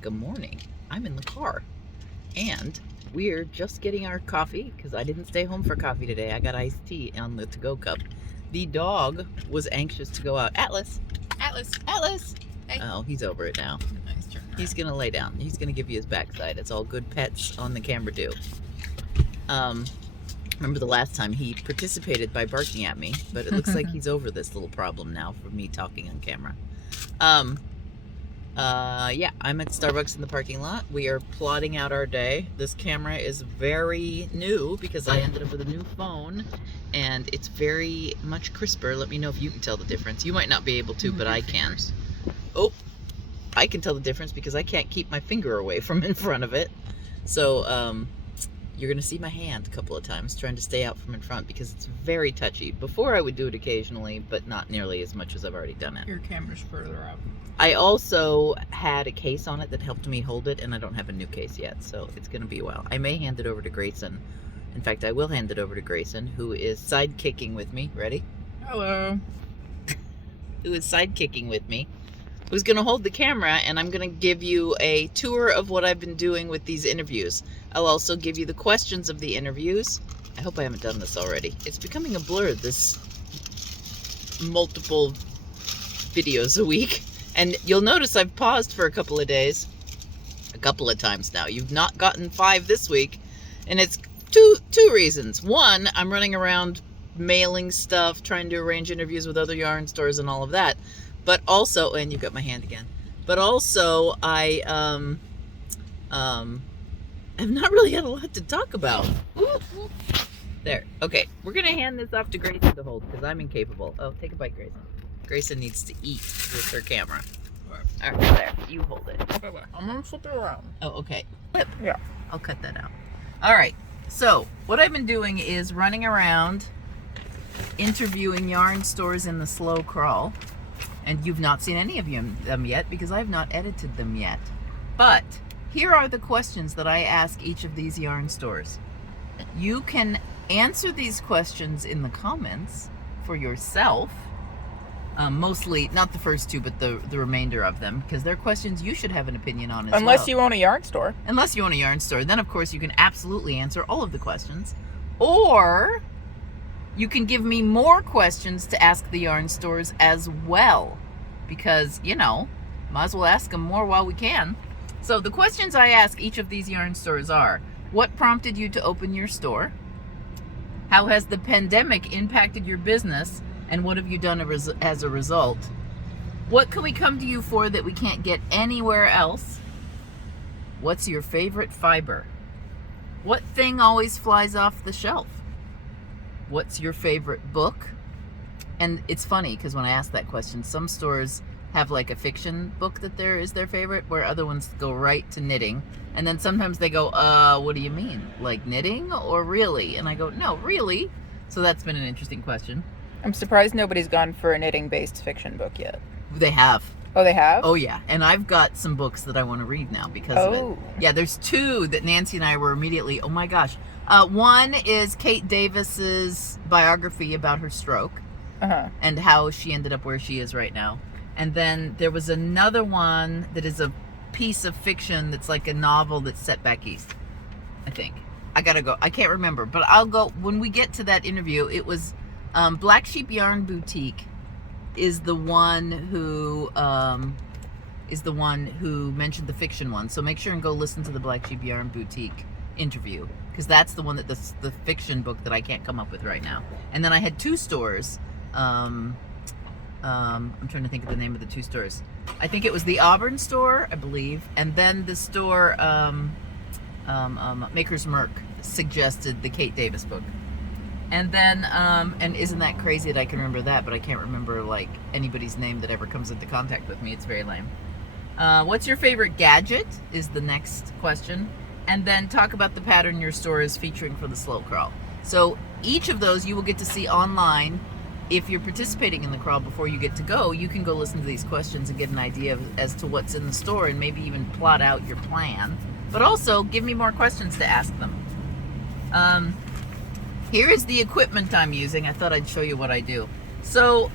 Good morning. I'm in the car and we're just getting our coffee because I didn't stay home for coffee today. I got iced tea on the to-go cup. The dog was anxious to go out. Atlas! Atlas! Hey. Oh, he's over it now. Nice turn around. He's gonna lay down. He's gonna give you his backside. It's all good pets on the camera do. Remember the last time he participated by barking at me, but it looks like he's over this little problem now for me talking on camera. Yeah, I'm at Starbucks in the parking lot. We are plotting out our day. This camera is very new because I ended up with a new phone and it's very much crisper. Let me know if you can tell the difference. You might not be able to, but I can. Oh, I can tell the difference because I can't keep my finger away from in front of it. So, you're gonna see my hand a couple of times trying to stay out from in front because it's very touchy. Before I would do it occasionally, but not nearly as much as I've already done it. Your camera's further up. I also had a case on it that helped me hold it, and I don't have a new case yet, so it's going to be a while. I may hand it over to Grayson. In fact, I will hand it over to Grayson, who is sidekicking with me. Ready? Hello. Who is sidekicking with me. Who's going to hold the camera, and I'm going to give you a tour of what I've been doing with these interviews. I'll also give you the questions of the interviews. I hope I haven't done this already. It's becoming a blur, this multiple videos a week. And you'll notice I've paused for a couple of days, a couple of times now. You've not gotten 5 this week, and it's two reasons. One, I'm running around mailing stuff, trying to arrange interviews with other yarn stores and all of that. But also, and you've got my hand again. But also, I have not really had a lot to talk about. There. Okay, we're gonna hand this off to Grayson to hold because I'm incapable. Oh, take a bite, Grayson. Grayson needs to eat with her camera. All right, there. You hold it. I'm gonna flip it around. Oh, okay. Flip. Yeah. I'll cut that out. All right. So what I've been doing is running around interviewing yarn stores in the slow crawl. And you've not seen any of them yet because I've not edited them yet. But here are the questions that I ask each of these yarn stores. You can answer these questions in the comments for yourself. Mostly, not the first 2, but the remainder of them, because they're questions you should have an opinion on as well. Unless you own a yarn store. Unless you own a yarn store. Then, of course, you can absolutely answer all of the questions. Or you can give me more questions to ask the yarn stores as well. Because, you know, might as well ask them more while we can. So the questions I ask each of these yarn stores are, what prompted you to open your store? How has the pandemic impacted your business? And what have you done as a result? What can we come to you for that we can't get anywhere else? What's your favorite fiber? What thing always flies off the shelf? What's your favorite book? And it's funny because when I ask that question, some stores have like a fiction book that is their favorite, where other ones go right to knitting. And then sometimes they go, what do you mean? Like knitting or really? And I go, no, really? So that's been an interesting question. I'm surprised nobody's gone for a knitting-based fiction book yet. They have. Oh, they have? Oh, yeah. And I've got some books that I want to read now because of it. Yeah, there's 2 that Nancy and I were immediately, oh my gosh. One is Kate Davis's biography about her stroke and how she ended up where she is right now. And then there was another one that is a piece of fiction that's like a novel that's set back east, I think. I gotta go. I can't remember, but I'll go. When we get to that interview, it was... Black Sheep Yarn Boutique is the one who mentioned the fiction one. So make sure and go listen to the Black Sheep Yarn Boutique interview because that's the one that the fiction book that I can't come up with right now. And then I had 2 stores. I'm trying to think of the name of the 2 stores. I think it was the Auburn store, I believe, and then the store Maker's Merc suggested the Kate Davis book. And then, and isn't that crazy that I can remember that, but I can't remember, like, anybody's name that ever comes into contact with me. It's very lame. What's your favorite gadget is the next question. And then talk about the pattern your store is featuring for the slow crawl. So each of those you will get to see online. If you're participating in the crawl before you get to go, you can go listen to these questions and get an idea as to what's in the store and maybe even plot out your plan. But also, give me more questions to ask them. Here is the equipment I'm using. I thought I'd show you what I do. So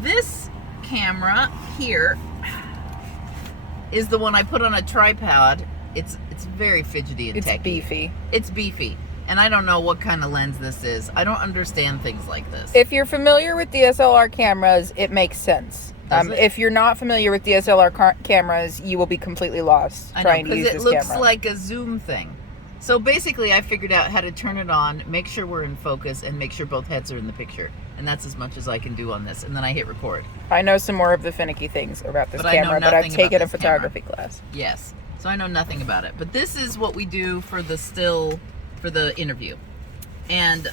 this camera here is the one I put on a tripod. It's very fidgety and It's techy. beefy. It's beefy. And I don't know what kind of lens this is. I don't understand things like this. If you're familiar with DSLR cameras, it makes sense. Does it? If you're not familiar with DSLR cameras, you will be completely lost trying to use this camera. It looks like a zoom thing. So basically, I figured out how to turn it on, make sure we're in focus, and make sure both heads are in the picture. And that's as much as I can do on this. And then I hit record. I know some more of the finicky things about this But I know camera, but I've nothing taken a about this photography class. Yes. So I know nothing about it. But this is what we do for the interview. And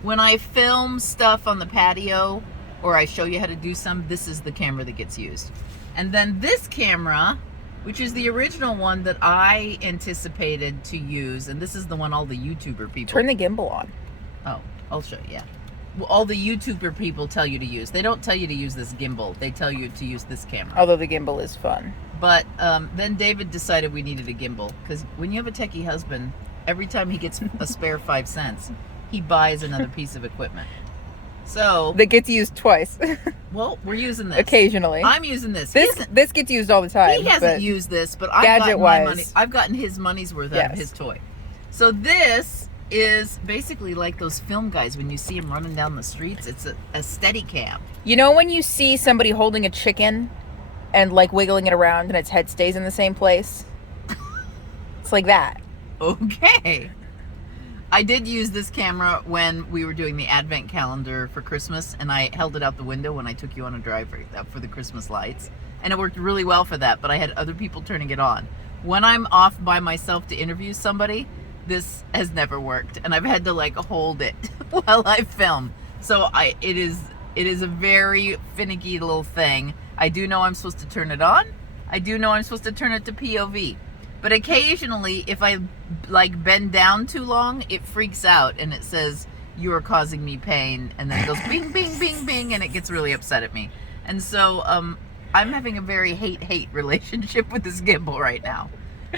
when I film stuff on the patio, or I show you how to do some, this is the camera that gets used. And then this camera, which is the original one that I anticipated to use, and this is the one all the YouTuber people... Turn the gimbal on. Oh, I'll show you, yeah. Well, all the YouTuber people tell you to use. They don't tell you to use this gimbal. They tell you to use this camera. Although the gimbal is fun. But then David decided we needed a gimbal, because when you have a techie husband, every time he gets a spare 5 cents, he buys another piece of equipment. So that gets used twice. Well, we're using this occasionally. I'm using this. This gets used all the time. He hasn't used this, but I've gotten his money's worth out of his toy. So this is basically like those film guys when you see them running down the streets. It's a steady cam. You know when you see somebody holding a chicken and like wiggling it around and its head stays in the same place? It's like that. Okay. I did use this camera when we were doing the advent calendar for Christmas, and I held it out the window when I took you on a drive for the Christmas lights. And it worked really well for that, but I had other people turning it on. When I'm off by myself to interview somebody, this has never worked, and I've had to like hold it while I film. So it is a very finicky little thing. I do know I'm supposed to turn it on. I do know I'm supposed to turn it to POV. But occasionally, if I like bend down too long, it freaks out and it says, "You are causing me pain," and then it goes bing, bing, bing, bing, and it gets really upset at me. And so I'm having a very hate relationship with this gimbal right now.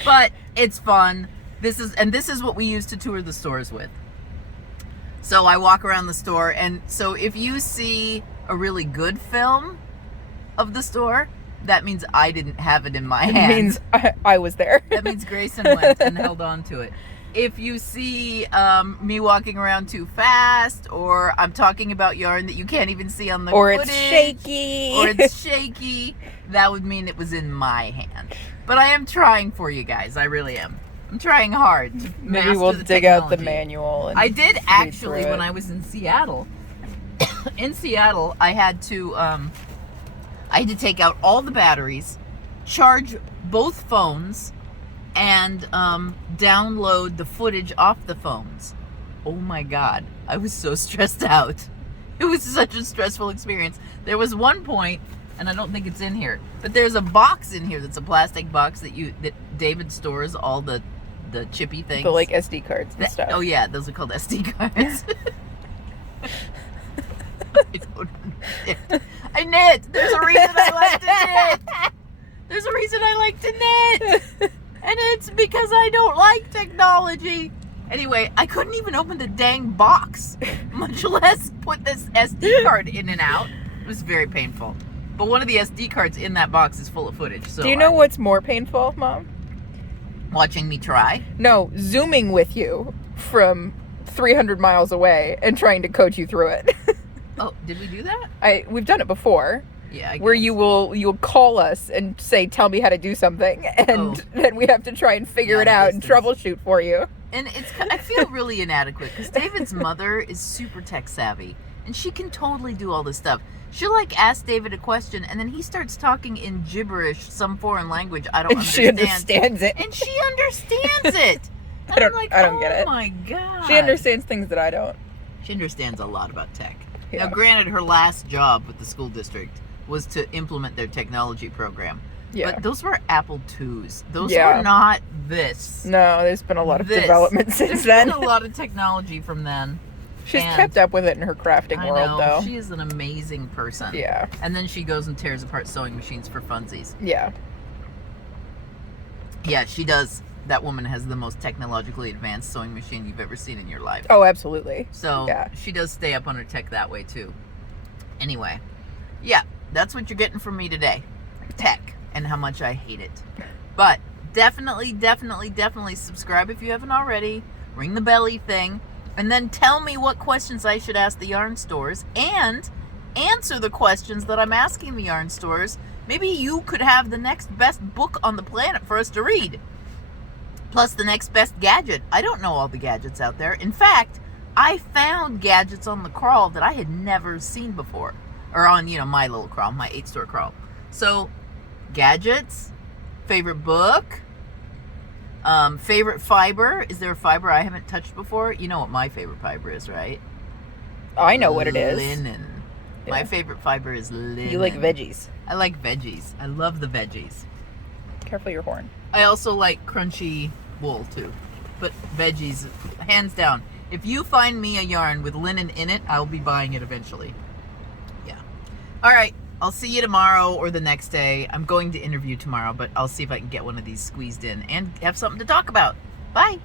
But it's fun. This is what we use to tour the stores with. So I walk around the store, and so if you see a really good film of the store, that means I didn't have it in my hand. It means I was there. That means Grayson went and held on to it. If you see me walking around too fast, or I'm talking about yarn that you can't even see on the footage, it's shaky. Or it's shaky, that would mean it was in my hand. But I am trying for you guys. I really am. I'm trying hard to Maybe we'll dig out the manual. And I did actually when I was in Seattle. In Seattle, I had to take out all the batteries, charge both phones, and download the footage off the phones. Oh my God, I was so stressed out. It was such a stressful experience. There was one point, and I don't think it's in here, but there's a box in here that's a plastic box that David stores all the chippy things. The like SD cards and stuff. Oh yeah, those are called SD cards. I don't understand. I knit. There's a reason I like to knit. There's a reason I like to knit. And it's because I don't like technology. Anyway, I couldn't even open the dang box, much less put this SD card in and out. It was very painful. But one of the SD cards in that box is full of footage. So do you know what's more painful, Mom? Watching me try? No, zooming with you from 300 miles away and trying to coach you through it. Oh, did we do that? We've done it before. Yeah, where you'll call us and say, "Tell me how to do something," and then we have to try and figure it out and troubleshoot for you. And I feel really inadequate because David's mother is super tech savvy, and she can totally do all this stuff. She'll like ask David a question, and then he starts talking in gibberish, some foreign language I don't understand. She understands it, and she understands it. And I don't get it. Oh my God! She understands things that I don't. She understands a lot about tech. Yeah. Now, granted, her last job with the school district was to implement their technology program. Yeah. But those were Apple IIs. Those were not this. No, there's been a lot of development since then. There's been a lot of technology from then. She's kept up with it in her crafting world, though. She is an amazing person. Yeah. And then she goes and tears apart sewing machines for funsies. Yeah. Yeah, she does. That woman has the most technologically advanced sewing machine you've ever seen in your life. Oh, absolutely. So she does stay up on her tech that way, too. Anyway. Yeah, that's what you're getting from me today. Tech. and how much I hate it. But definitely subscribe if you haven't already. Ring the belly thing. And then tell me what questions I should ask the yarn stores. And answer the questions that I'm asking the yarn stores. Maybe you could have the next best book on the planet for us to read. Plus the next best gadget. I don't know all the gadgets out there. In fact, I found gadgets on the crawl that I had never seen before. Or on, my little crawl, my 8-store crawl. So, gadgets, favorite book, favorite fiber. Is there a fiber I haven't touched before? You know what my favorite fiber is, right? I know what it is. Linen. Yeah. My favorite fiber is linen. You like veggies. I like veggies. I love the veggies. Careful your horn. I also like crunchy wool too. But veggies, hands down. If you find me a yarn with linen in it, I'll be buying it eventually. Yeah. All right. I'll see you tomorrow or the next day. I'm going to interview tomorrow, but I'll see if I can get one of these squeezed in and have something to talk about. Bye.